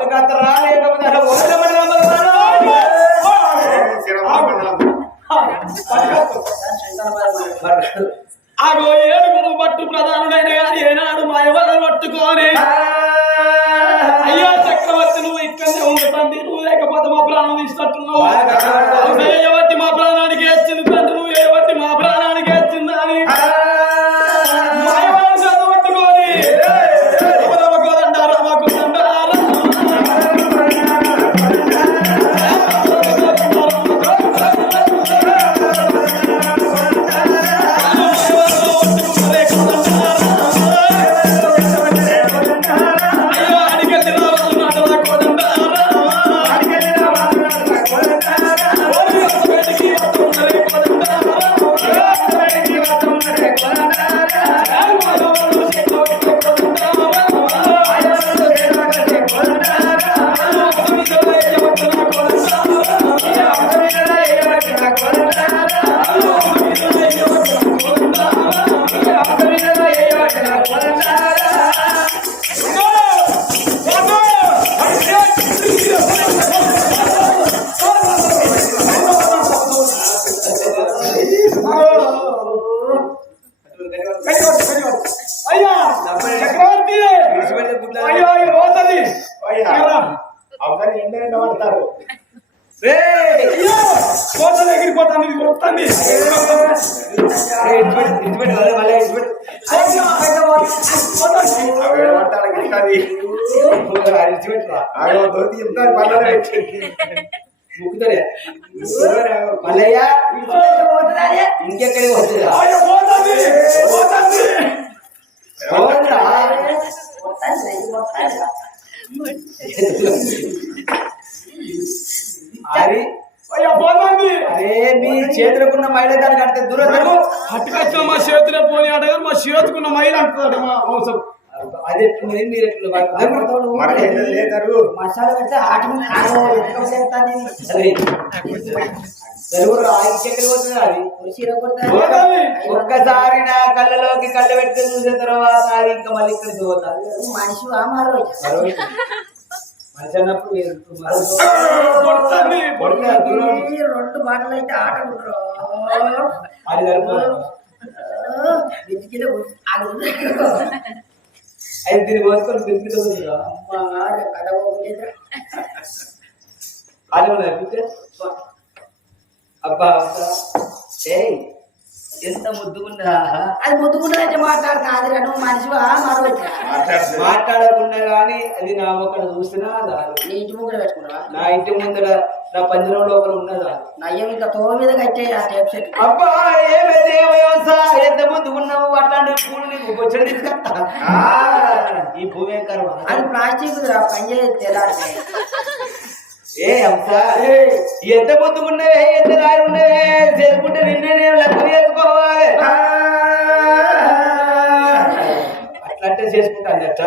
అటుకత్త రాలే మల్లయ్య? అరే మీ చేతులకున్న మహిళ దాన్ని కడితే దూరం పట్టుకొచ్చిన మా చేతులే పోనీ అడగారు మా చేతుకున్న మహిళ అంటున్నాడు మా వంశం. అది ఎట్లున్నది ఒక్కసారి నా కళ్ళలోకి కళ్ళు పెట్టి చూసిన తర్వాత అది ఇంకా మళ్ళీ ఇక్కడ పోతారు. మనిషి మనిషి రెండు మాటలు అయితే ఆట ఉండరు. అది అయితే దీన్ని పోసుకొని పిలిపిస్తుందా అమ్మా రేపు కథ అది అబ్బా. ఏయ్ ఎంత ముద్దుగుందా అది ముద్దుకుంటే మాట్లాడు కాదురా నువ్వు మనిషివా? మరో మాట్లాడకుండా కానీ అది నా మొక్కను చూసినా దాని నీ ఇంటి ముగ్గురు పెట్టుకున్నావా? నా ఇంటి ముందర నా పంజరం లోపల ఉన్నదా నయ్యం ఇంకా తో మీద కట్టే ఆ టేప్ సెట్. అబ్బా ఏమైతే వ్యవసా ఎంత ముందు ఉన్నావు అట్లాంటి పూలు నీకు బొచ్చడి తీసుకొస్తా ఈ భూమి అది ప్లాస్టిక్ రా పని తెలాలి ఏ అంశ ఎంత ఉన్నవే ఎంత రాయి ఉన్నవే చేసుకుంటే నిన్నే నేను లెక్క చేసుకోవాలి. అట్లంటే చేసుకుంటాను అట్ట.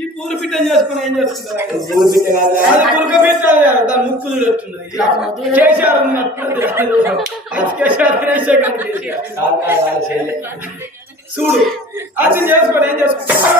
ఈ పూలు పిట్టని చేసుకుని ఏం చేస్తున్నారు దాని ముక్కు చూడొచ్చున్నది. కేసీఆర్ ఉన్నట్టు. కేసీఆర్ చూడు అది చేసుకొని ఏం చేసుకుంటాను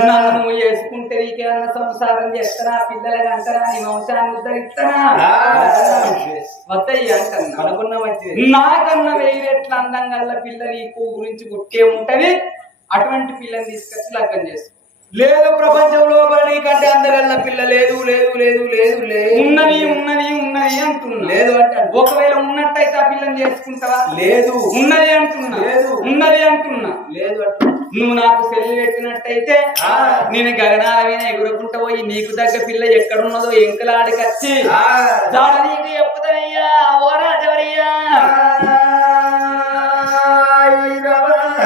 నన్ను వేసుకుంటే నీకేమన్నా సంసారం చేస్తారా పిల్లలకి అంటారా నీ వంశాన్ని ఉద్ధరిస్తారా వద్దయ్య అంటాను అనుకున్న మంచిది. నాకన్నా వెయ్యి రెట్ల అందం గల్ల పిల్ల నీకు గురించి గుట్టే ఉంటది? అటువంటి పిల్లని తీసుకొచ్చి లగ్గం చేసుకో. లేదు ప్రపంచం లోపల నీకంటే అందరల్ల పిల్ల లేదు లేదు లేదు లేదు లేదు. ఉన్నది ఉన్నది ఉన్నది అంటున్నా. లేదు అంటాడు ఒకవేళ ఉన్నట్టయితే ఆ పిల్లని చేసుకుంటావా? లేదు. ఉన్నది అంటున్నా. లేదు. ఉన్నది అంటున్నా. లేదు అంటు నువ్వు నాకు సెల్లు పెట్టినట్టయితే ఆ. నేను గగనాల మీద ఎగురుకుంటా పోయి నీకు దగ్గ పిల్ల ఎక్కడున్నదో ఎంకలాడికి వచ్చి నీకు చెప్పుతానయ్యా ఓ రాజవరయ్యా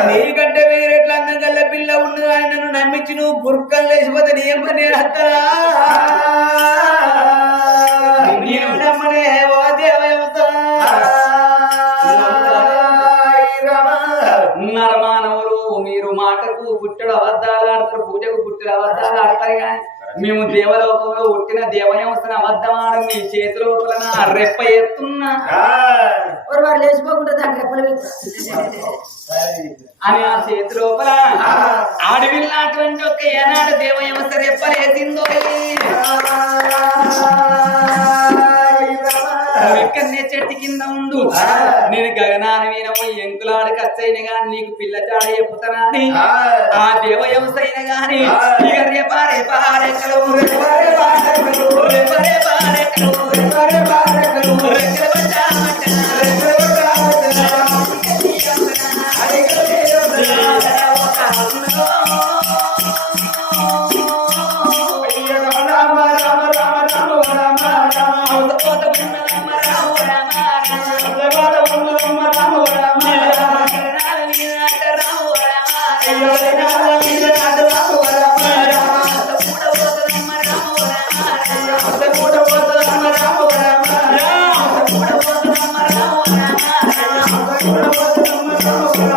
నీకంటే నుంచి నువ్వు బుర్కలు లేచిపోతే నీ అమ్మ నేను వస్తారా నేను నమ్మనే ఓ దేవయవతా నరమానవులు మీరు మాటకు పుట్టడు అబద్ధాలు ఆడతారు పూజకు పుట్టడు అబద్ధాలు ఆడతారు కానీ మేము దేవలోకంలో పుట్టిన దేవయంసన అబద్ధం ఆడని నీ చేతి రెప్ప ఎత్తున్నా. ఎవరు వారు లేచిపోకుండా దాని రెప్పలు అని ఆ చేతి లోపల ఆడవిల్లాటువంటి ఒక ఏనాడు దేవయంస రెప్పలేసిందో ఎక్కడనే చెట్టు కింద ఉండు నేను గగనాన పోయి ఎంకులాడు కచ్చైన గాని నీకు పిల్ల చాడ చెప్పుతానా అని ఆ దేవయంసైన గాని ఇక రేపా రేపా రెక్కలు రేపా రేపా రెక్కలు రేపా రేపా రెక్కలు రేపా రేపా రెక్కలు రెక్కలు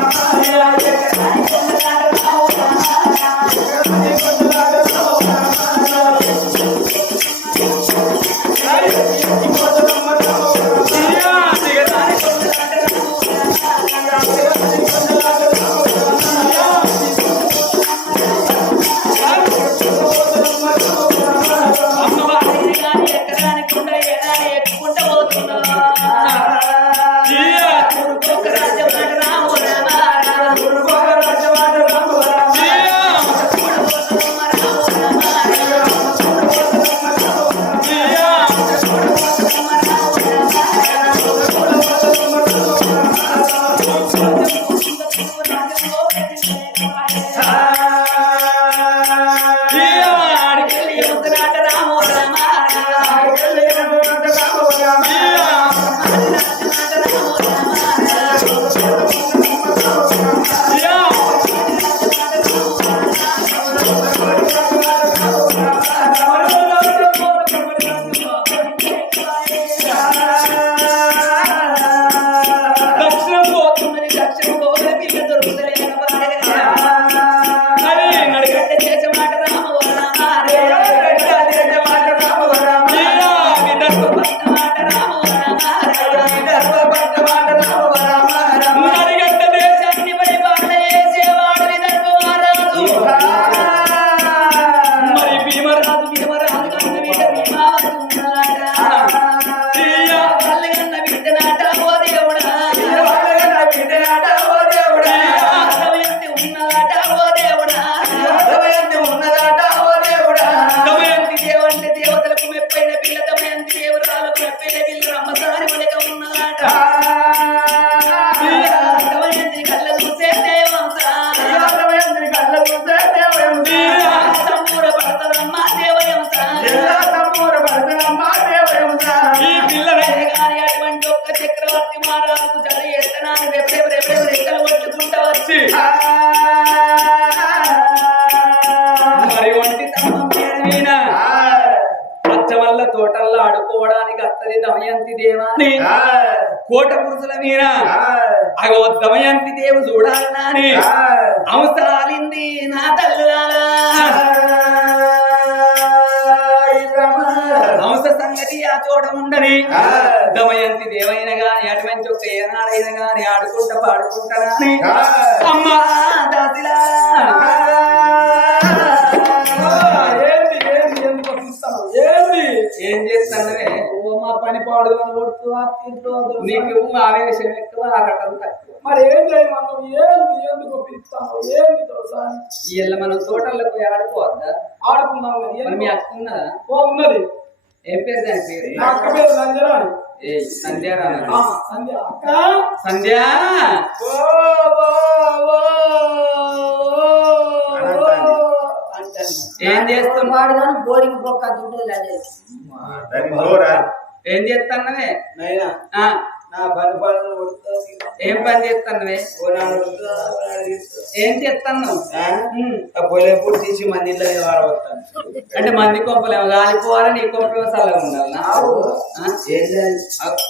వచ్చామంట రెక్కలు ఎత్తనాను ఎత్తనాను ఎప్పుడెప్పుడు ఎప్పుడెప్పుడు ఎక్కడ కొట్టుకుంటా వల్ల తోటల్లో ఆడుకోవడానికి అత్తది దమయంతి దేవాని. కోట పురుషుల మీద. అగో దమయంతి దేవు చూడాలని అవసరాలింది నా తల్లారా హంస సంగతి ఆ చోట ఉండని. దమయంతి దేవైన గాని అటువంటి ఒక ఏనాడైన గాని ఆడుకుంటా పాడుకుంటారా అని అమ్మా దాసిలా. ఏంది ఏంది ఎందుకు ఏంది? ఏం చేస్తానవే? ఓ మా పని పాడు కొడుతూ ఇంట్లో నీకు ఆవేశం ఎక్కువ తక్కువ. మరి ఏం చేయమన్నావు ఏంది ఎందుకు పిలుస్తావు ఏంది తెలుసా ఇళ్ళ మనం తోటలకు పోయి ఆడుకోవద్దా? ఆడుకున్నావు కానీ మరి మీ? అక్క ఉన్నదా? ఓ ఉన్నది. ఏం పేరు దాని పేరు? నా అక్క పేరు రంజరాని ఏ సంధ్యారాణ. ఆ, సంధ్య. అక్క? సంధ్య. ఓ, ఓ, ఓ, ఓ, అంటాను. ఏం చేస్తున్నావు వాడు కానీ బోరింగ్ బొక్క దుడ్డు ఏం చేస్తానవే నైనా? ఏం పని చేస్తానవే? ఏం చేస్తాను పొలేపుడు తీసి మంది ఇంట్లో వాడబోతాను. అంటే మంది కొంపలేమో గాలిపోవాలి నీ కొంపలేమో చల్లగా ఉండాలి? చేయాలి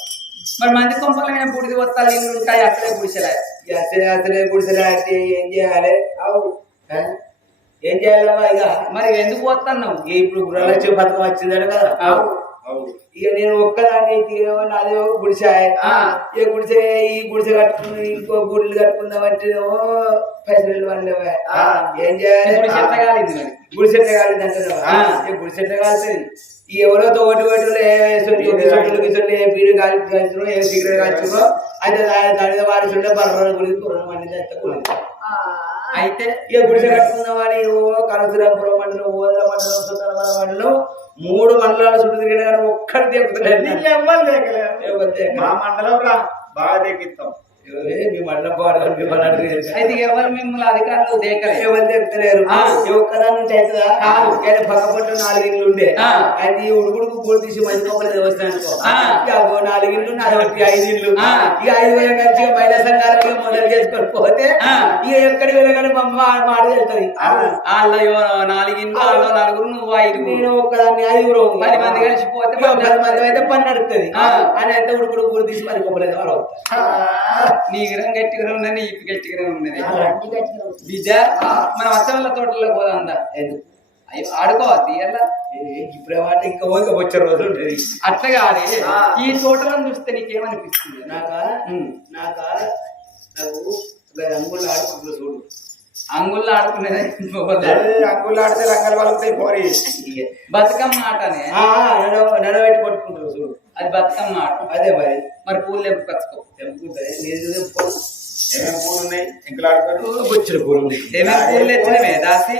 మరి మంది కొంపలమైన బూడిది వస్తాలు ఇల్లు ఉంటాయి అక్కడే గుడిసెలే అసలే అసలే గుడిసెలే అంటే ఏం చేయాలి? అవు? ఏం ఇక? మరి ఎందుకు వస్తున్నావు ఇక ఇప్పుడు గృహలక్ష్మి పథకం వచ్చిందట కదా. ఇక నేను ఒక్కదాన్ని తీరేమో నాది ఒక గుడిసె. ఆ. ఇక గుడిసె ఈ గుడిసె కట్టుకుని ఇంకో గుడిలు కట్టుకుందామంటేనేమో పైసలు వాళ్ళేవే ఆ. ఏం చేయాలి? గుడిసెట్ట కాలేదు. ఇక గుడిసెట్ట కాలుతుంది ఈ ఎవరో తోటి పట్టులు ఏ గిసొడ్లు గిసొడ్లు ఏ బీడు కాలి కాల్చును ఏ సిగరెట్ కాల్చును అయితే దాని దాని వాడి చుండే బర్ర గురించి పురం మంది ఎత్తకూడదు. అయితే ఇక గుడిసె కట్టుకుందామని ఓ కలసురాపురం మండలం ఓదల మండలం సుందరమల మండలం మూడు మండలాల చుట్టూ తిరిగిన కానీ ఒక్కటి. మా మండలం రా బాగా తెగిస్తాం ఎవరే? అయితే మిమ్మల్ని అధికారులు దేకలే ఎవరు తెప్పలేరు ఆ. ఈ ఒక్కదాని నుంచి అవుతుందా. కానీ పక్క పట్టు నాలుగు ఇల్లు ఉండే. అయితే ఈ ఉడుకుడుకు పూలు తీసి మంచి అనుకో. ఆ. ఇక అగో నాలుగు ఇల్లు నాలుగు ఐదు ఇల్లు. ఇక ఐదు వేల ఇక మహిళా సంఘాలకి మొదలు చేసుకొని పోతే. ఇక ఎక్కడి వెళ్ళగానే మా మాట వెళ్తుంది. వాళ్ళు నాలుగింటి వాళ్ళు నలుగురు నువ్వు ఐదుగురు నేను ఒక్కదాన్ని ఐదుగురు. పది మంది కలిసిపోతే ఇక పది మంది అయితే పని నడుస్తుంది ఆ. అని అయితే ఉడుకుడు పూలు తీసి మరి కొబ్బలేదు వాళ్ళు నీ గిరం గట్టిగా ఉన్నది ఇప్పు గట్టిగా ఉన్నది. బిడ్డ మనం అచ్చవల్ల తోటలో పోదాందా అయ్యో ఆడుకోవద్దు ఎలా ఇప్పుడే మాట ఇంకా ఓకే వచ్చే రోజు ఉంటుంది అట్లా కాదే. ఈ తోటలను చూస్తే నీకేమనిపిస్తుంది? నాకా. నాకా? నాకు రంగులు ఆడుకుంటూ చూడు. అంగుల్లో ఆడుకునేది అంగుళ్ళు ఆడితే రంగాలు పోరి. బతుకమ్మ ఆటనే? ఆ, నడ నడబెట్టి పట్టుకుంటారు చూడు. అది బతుకమ్మ ఆట. అదే మరి. మరి పూలు తెంపుకొచ్చుకో తెంపుకుంటారు నేను తెంపుకోను. ఏమేమి పూలు ఉన్నాయి? పూలు. ఏమేమి పూలు తెచ్చినవే? దాసి.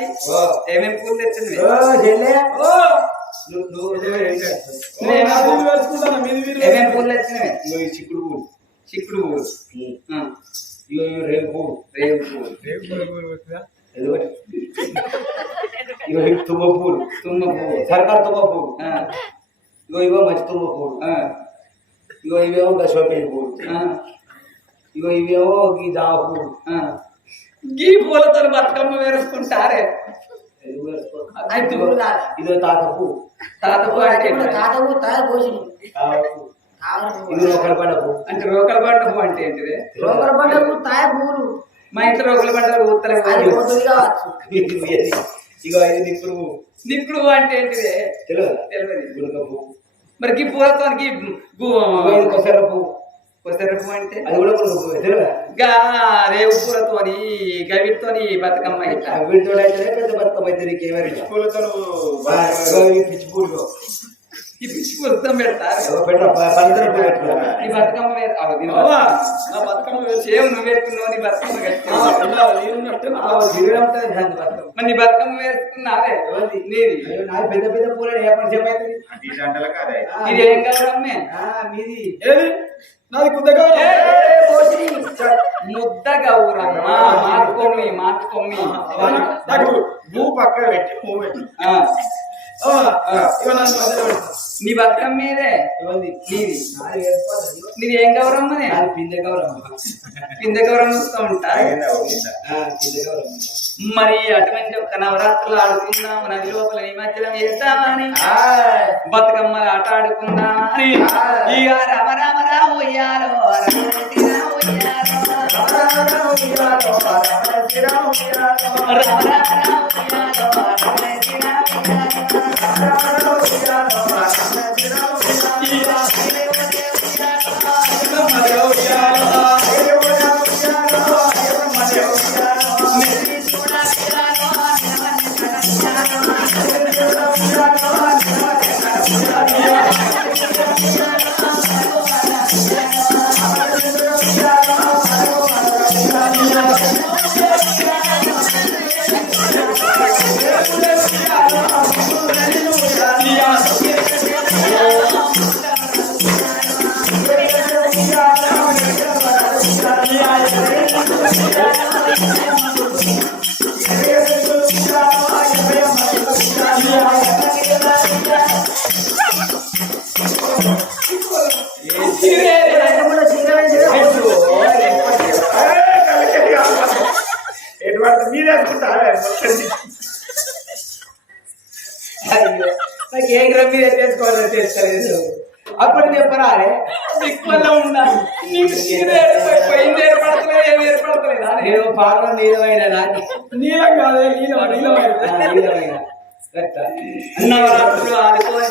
ఏమేమి పూలు తెచ్చినవే? పూలు- ఏమేమి పూలు తెచ్చినవే? చిక్కుడు పూలు. చిక్కుడు పూలు. ఆ, ఇగో ఇగో రేగు పూలు. పూలు. తుమ్మ పూలు. తుమ్మ పువ్వు సర్కార్ తుమ్మ పూలు. ఆ, ఇగో ఇవో మంచి తుమ్మ పూలు ఆ, ఇగో ఇవేమో పూలు ఆ, ఇగో ఇవేమో ఈ ఆ. గీ పూలతో బతుకమ్మ? అయితే ఇదో తాత పువ్వు తాత పువ్వు అంటే? తాతవు తాత కావాలి ఇది ఒకరి పండ పువ్వు అంటే రోకల పువ్వు అంటే ఏంటిది? రోకల పండుగ తాయ పూలు. మా ఇంట్లో రోకల బండలు అది ఊతలే పోతుంది కావచ్చు ఇగో ఇది నిప్పుడు నిప్పుడు అంటే ఏంటిది? తెలియదా? మరి గీ పూలతో గీ గు- ఇగో ఇది కొసర పువ్వు కొసర పువ్వు అంటే? అది కూడా గుడక పువ్వు తెలియదా? గా రేవు పూలతోని గవిటితోని బతుకమ్మ ఇట్లా. వీటితో అయితే పెద్ద బతుకమ్మ అయితే నీకేమరి పూలతో పిచ్చి పూలు ఈ వృత్తం పుస్తకం పెడతారు పెట్ట బతుకమ్మ నా బతుకమ్మ సేమ్ నువ్వు పెట్టుకున్నావు నీ బతుకమ్మ మరి నీ బతుకమ్మ వేసుకున్నావే నీది పెద్ద పెద్ద చెప్పైతుంది ఇది ఏం మీది ఏది నాది ముద్ద గౌరమ్మ భూ పక్క పెట్టి నీ బతుకమ్మ మీదే? నీది నాది ఏం గౌరమ్మనే నాది పిందె గౌరమ్మ. కింద గౌరవం చూస్తూ ఉంటా పిందె గౌరమ్మ. మరి అటువంటి ఒక నవరాత్రులు ఆడుకుందాం నది లోపల నిమజ్జనం చేద్దామని ఆ, బతుకమ్మ ఆట ఆడుకుందామని ఇక రమ రమ రామ ఉయ్యాలో రమరతి రామ ఉయ్యాలో. రామ రామ ఉయ్యాలో, ఉయ్యాలో. రామ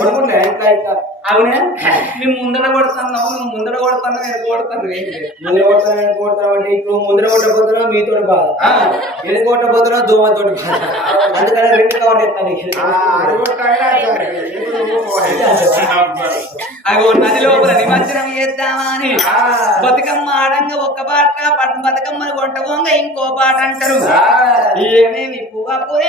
పడుకుంటా ఇంట్లో ఇట్లా. అవునే? మేము ముందర కొడుతున్నావు నువ్వు ముందర కొడుతున్నావు నేను కొడుతాను ముందర కొడతాను వెనక కొడతాను అంటే ఇప్పుడు ముందర కొట్టబోతున్నావు మీతో బాధ. వెనక కొట్టబోతున్నావు దోమతో బాధ అందుకని రెండు కవర్. అగో నది లోపల నిమజ్జనం చేద్దామా అని ఆ. బతుకమ్మ ఆడంగా ఒక పాట పట్టు బతుకమ్మను కొంట పోంగ ఇంకో పాట అంటారు. ఏమేమి పువ్వ పురే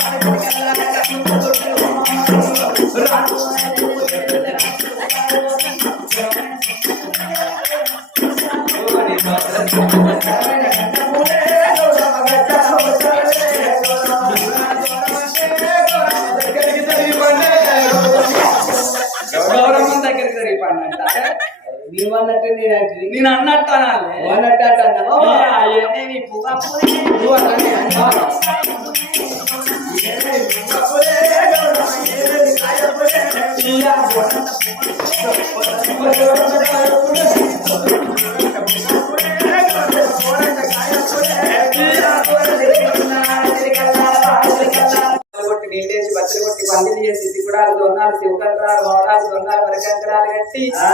పందిలు చేసి తిరుగుడాలు దొన్నాలు శివకంకరాలు మోడాలు దొన్నాలు మరికంకరాలు కట్టి ఆ.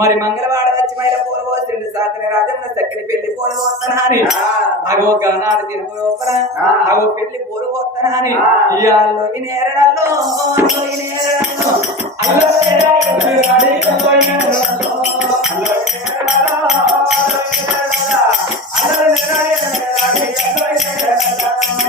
మరి మంగళవాడ వచ్చి మైల పూల పోతుంది సాకని రాజన్న చక్కని పెళ్ళి పూల పోతానా అని ఆ. అగో గనాడు లోపల ఆ. అగో పెళ్ళి పూలు పోతానా అని ఆ. ఇయాల్లో ఈ నేరడల్లో ఈ నేరడల్లో అల్లో అల్లో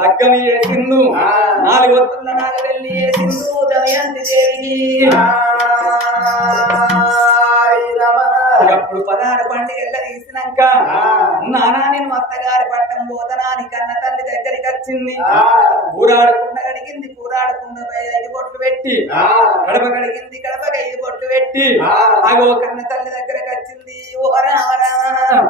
లగ్గమి చేసిండు. నాలుగు వత్తుల నాగ వెళ్ళి చేసిండు. దమయంతి దేవికి. అప్పుడు పదహారు పండుగ తీసినాక నానా నేను అత్తగారి పట్టం పోతనాని కన్న తల్లి దగ్గరికి వచ్చింది. కూరాడకుండా కడిగింది కూరాడకుండా ఐదు బొట్లు పెట్టి. కడప కడిగింది కడపకి ఐదు బొట్లు పెట్టి. అగో కన్న తల్లి దగ్గరకు వచ్చింది. ఓ రామ రామ.